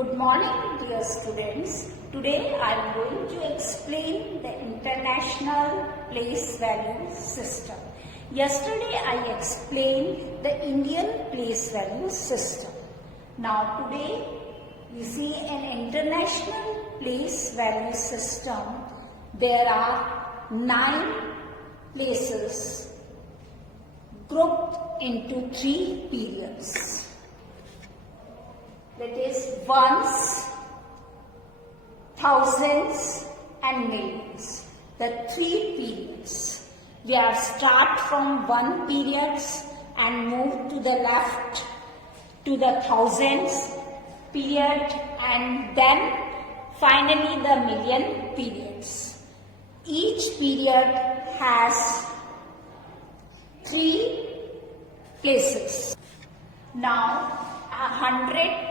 Good morning, dear students. Today I am going to explain the International Place Value System. Yesterday I explained the Indian Place Value System. Now today we see an International Place Value System. There are 9 places grouped into 3 periods. That is ones, thousands and millions. The 3 periods. We are start from 1 periods and move to the left to the thousands period and then finally the million periods. Each period has 3 places. Now 100,000.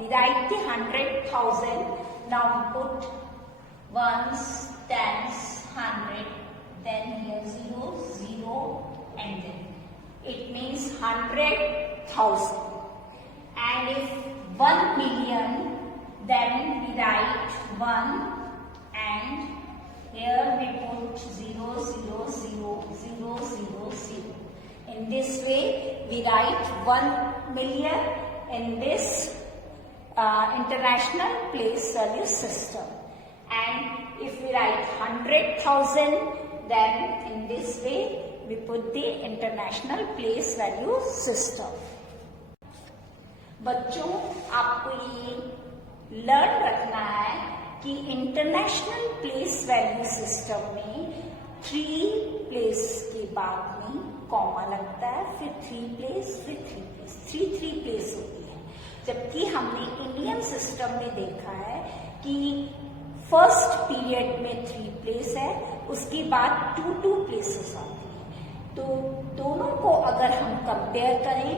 We write the 100,000. Now put ones, tens, 100. Then here 0, 0 and then. It means 100,000. And if 1 million, then we write 1 and here we put 0, 0, 0, 0, 0, 0. In this way, we write 1 million in this International Place Value System. And if we write 100,000, then in this way, we put the International Place Value System. बच्चों, आपको ये learn रखना है कि international place value system में 3 place के बाद में कॉमा लगता है, फिर 3 प्लेस, फिर 3 प्लेस, 3 प्लेस होती है। जबकि हमने इंडियन सिस्टम में देखा है कि फर्स्ट पीरियड में 3 प्लेस है, उसके बाद 2 प्लेसेस आती है। तो दोनों को अगर हम कंपेयर करें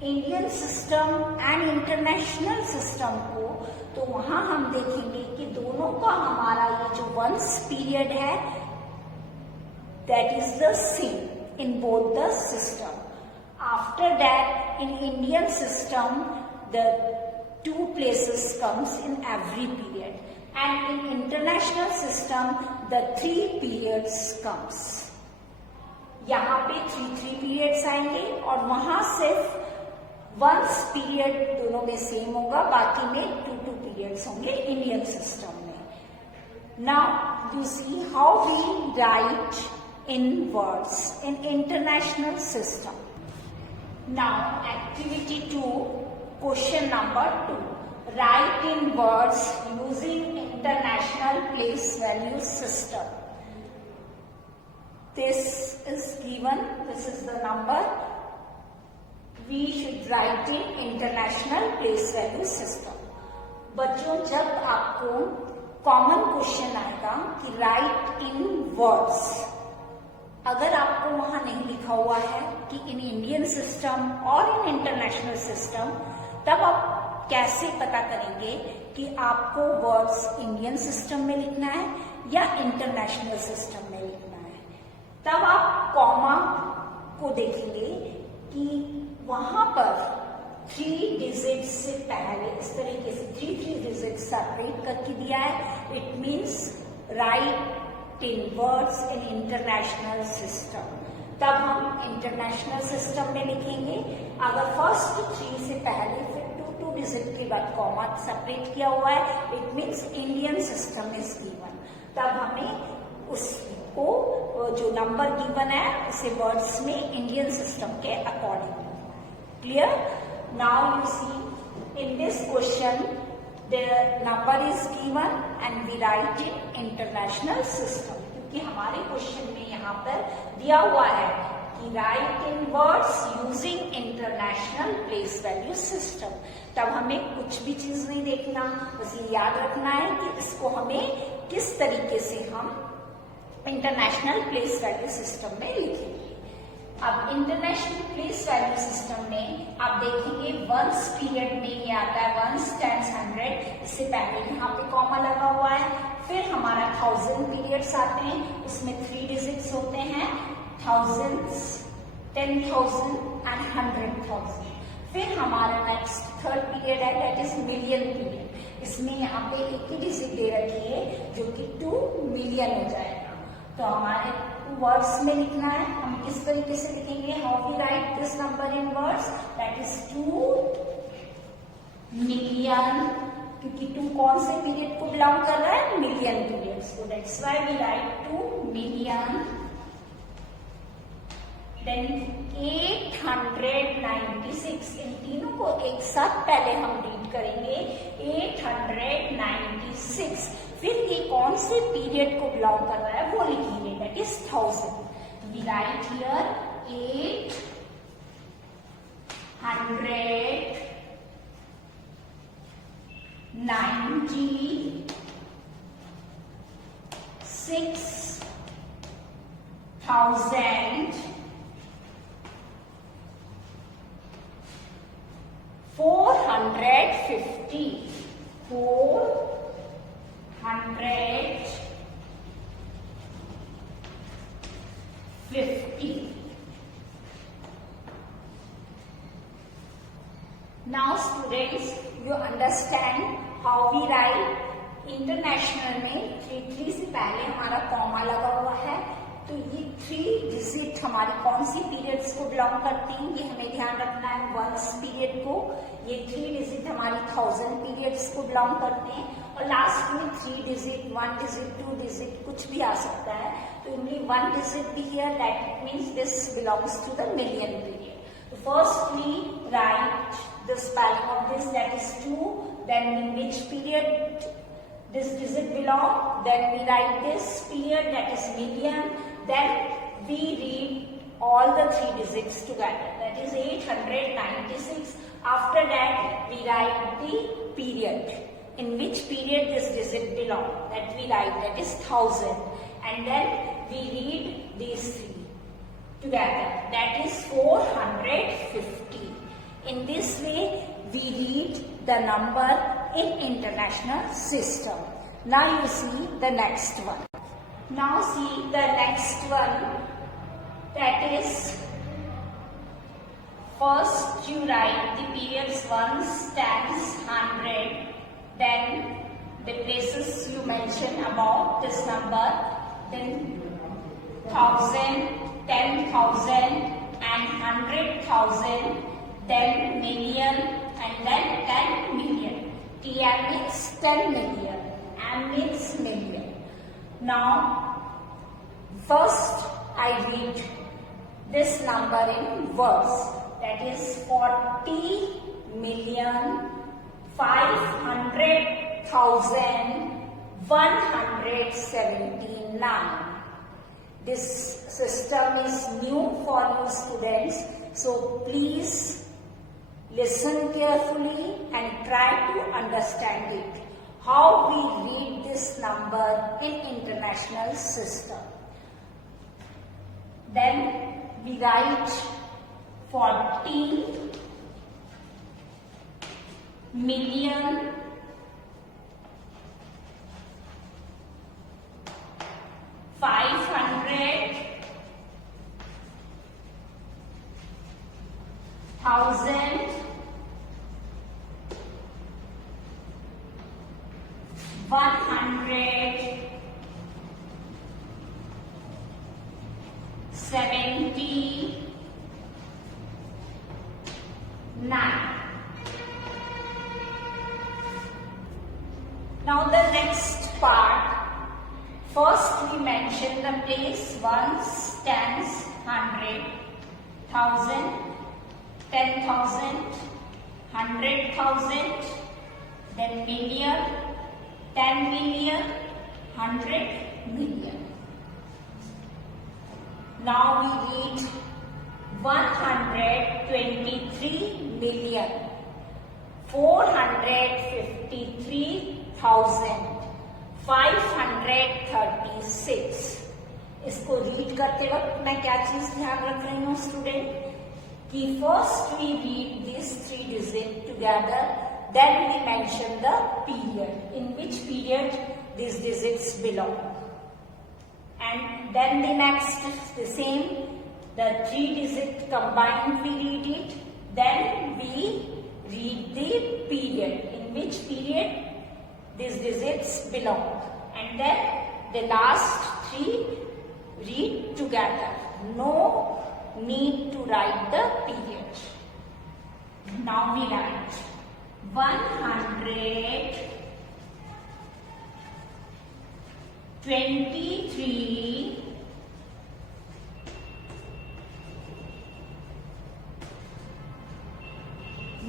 Indian system and international system को, तो वहां हम देखेंगे कि दोनों का हमारा ये जो वंस पीरियड है that is the same in both the system. After that, in Indian system, the 2 places comes in every period, and in international system, the 3 periods comes. यहाँ पे 3 periods आएंगे और वहाँ सिर्फ once period दोनों में same होगा, बाकी में 2 periods होंगे Indian system में. Now you see how we write in words in international system. Now activity 2, question number 2. Write in words using international place value system. This is given, this is the number. We should write in international place value system. बच्चों, जब आपको common question आएगा कि right इन words, अगर आपको वहां नहीं लिखा हुआ है कि इन इंडियन सिस्टम और इन इंटरनेशनल सिस्टम, तब आप कैसे पता करेंगे कि आपको वर्ड्स इंडियन सिस्टम में लिखना है या इंटरनेशनल सिस्टम में लिखना है? तब आप कॉमा को देखेंगे कि वहां पर 3 डिजिट से पहले इस तरीके से 3 डिजिट सेपरेट करके दिया है। It means right in words in international system. तब हम इंटरनेशनल सिस्टम में लिखेंगे। अगर फर्स्ट 3 से पहले फिर 2 डिजिट के बाद कॉमा सेपरेट किया हुआ है, it means Indian system is given. तब हमें उसको जो नंबर गिवन है उसे वर्ड्स में इंडियन सिस्टम के according. Clear? Now you see in this question the number is given and we write in international system, क्योंकि हमारे क्वेश्चन में यहाँ पर दिया हुआ है कि write in words using international place value system. तब हमें कुछ भी चीज नहीं देखना, बस ये याद रखना है कि इसको हमें किस तरीके से हम इंटरनेशनल प्लेस वैल्यू सिस्टम में लिखेंगे। अब इंटरनेशनल प्लेस वैल्यू सिस्टम में आप देखेंगे वंस पीरियड में ये आता है वंस, टेंस, 100, इससे पहले यहाँ पे कॉमा लगा हुआ है। फिर हमारा 1000 पीरियड्स आते हैं, उसमें 3 डिजिट्स होते हैं, thousands, 10,000 and 100,000. फिर हमारा नेक्स्ट थर्ड पीरियड है, दैट इज मिलियन पीरियड। इसमें यहाँ पे एक ही डिजिट दे रखी है जो कि 2 मिलियन हो जाएगा। तो हमारे वर्ड्स में लिखना है, हम किस तरीके से लिखेंगे, how we write this number in words, that is 2 million, क्योंकि 2 कौन से पीरियड को बिलोंग कर रहा है, million period, so that's why we write 2 million. Then 896, इन तीनों को एक साथ पहले हम रीड करेंगे, 896। फिर ये कौन से पीरियड को बिलोंग कर रहा है वो लिखेंगे, that is 1000। We write here 896,450 450. Now students, you understand how we write international में 3 से पहले हमारा कॉमा लगा हुआ है। तो ये 3 डिजिट हमारी कौन सी पीरियड्स को बिलोंग करती हैं, ये हमें ध्यान रखना है। 1 पीरियड को, ये 3 डिजिट हमारी 1000 पीरियड्स को बिलोंग करते हैं। और लास्ट में 3 डिजिट, 1 डिजिट, 2 डिजिट कुछ भी आ सकता है। तो ओनली 1 डिजिट भी here, that means this belongs to the million period. Firstly, write the spelling of this, that is 2. Then in which period this digit belong? Then we write this period, that is million. Then we read all the 3 digits together, that is 896. After that, we write the period. In which period this digit belong? That we write, that is 1000. And then we read these 3 together, that is 450. In this way we read the number in international system. Now you see the next one. Now see the next one, that is first you write the periods, ones, tens, 100, then the places you mention about this number, then 1000, 10,000 and 100,000, then million and then 10 million. TM means 10 million, M means million. Now first I read this number in words, that is 40,500,179. This system is new for you students, so please listen carefully and try to understand it, how we read this number in international system. Then we write 40 million 500,000 179. Now the next part, first we mention the place, ones, tens, 100, 1000, 10,000, 100,000, then million, 10 million, 100 million. Now we read 123,453,536. इसको read करते वक्त मैं क्या चीज ध्यान रख रही हूँ स्टूडेंट, कि first we read this 3 digits together, then we mention the period, in which period these digits belong, and then the next the same, the 3 digit combined we read it, then we read the period, in which period these digits belong, and then the last three read together. No need to write the period. Now we write 123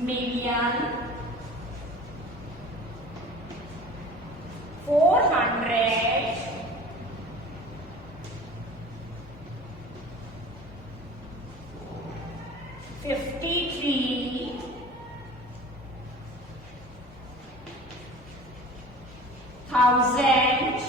million 400 53 thousand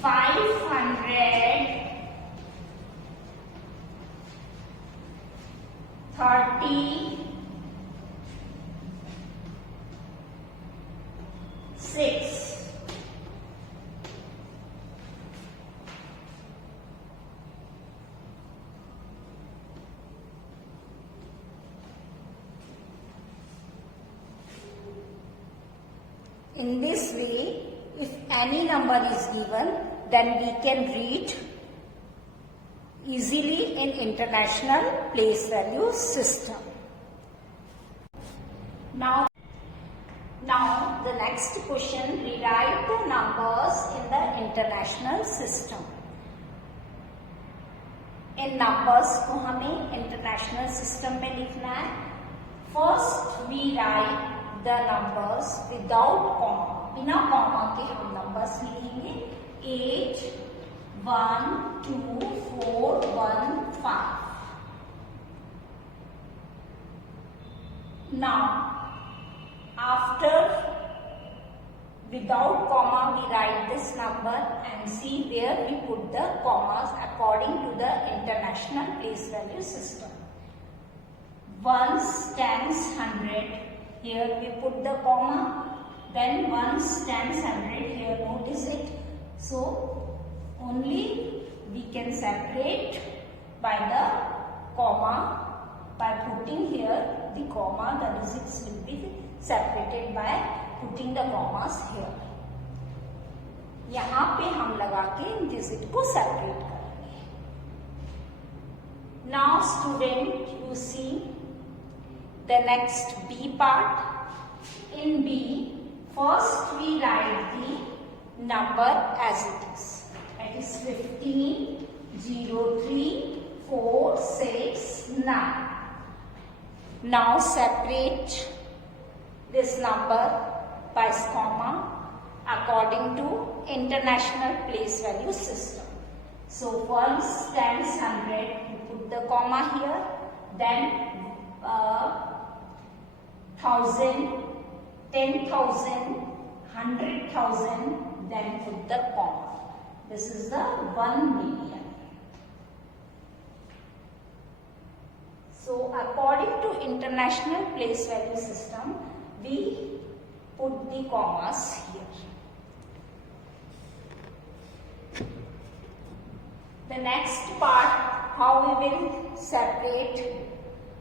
536 In this way, if any number is given, then we can read easily in International Place Value System. Now the next question, rewrite the numbers in the International System. इन numbers को हमें international system में लिखना है. First we write the numbers without comma, बिना comma के हम numbers लिखेंगे. 8 1 2 4 1 5. Now after without comma we write this number and see where we put the commas according to the International Place Value System. Ones, tens, 100, here we put the comma, then ones, tens, 100, here no digit. So only we can separate by the comma, by putting here the comma, the digits will be separated by putting the commas here. यहाँ पे हम लगा के digit को separate करेंगे. Now student, you see the next B part. In B, first we write the number as it is. That is 15 0 3 4 6 9. Now separate this number by comma according to International Place Value System. So ones, tens, 100, you put the comma here, then 1000, 10,000, 100,000, then put the comma. This is the 1 million. So according to International Place Value System, we put the commas here. The next part, how we will separate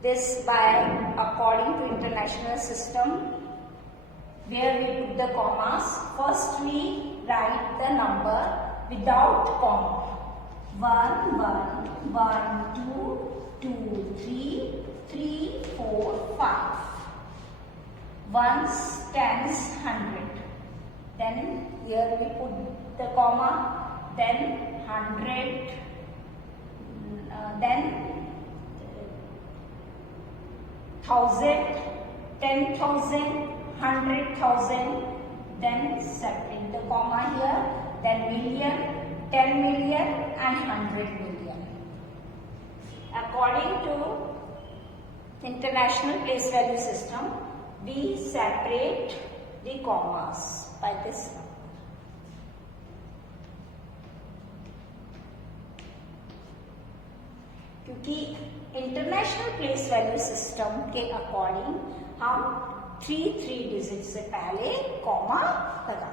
this by according to International System, where we put the commas. First we write the number without comma. 1 1 1 2 2 3 3 4 5. Ones, tens, 100. Then here we put the comma, then 100, then 1000, 10,000, 100,000, then separate the comma here, then million, 10 million and 100 million. According to International Place Value System, we separate the commas by this number. क्योंकि international place value system के according हम 3 digit से पहले comma लगा